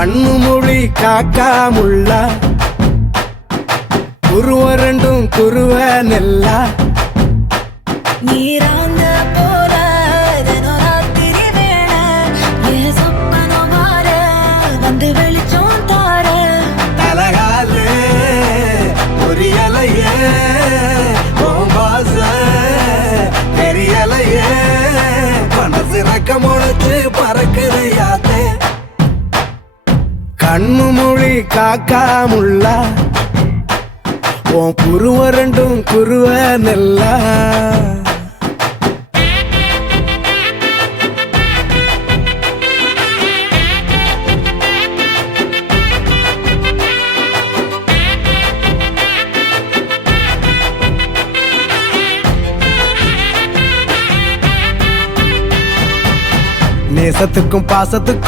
கண்ணு மொழி காக்காமுள்ளா குருவ ரெண்டும் குருவ நெல்லா நீராங்க போல ராத்திரி வேள என் சொப்பனோ மாற வந்து வெளிச்சம் தார அழகாலே புரியலையே பாச தெரியலையே மனசு ரக்க முளைச்சு பறக்குதையாத்தே கண்ணு மொழி காக்காமுள்ளா உன் குருவ ரெண்டும் குருவ நெல்லா நேசத்துக்கும் பாசத்துக்கும்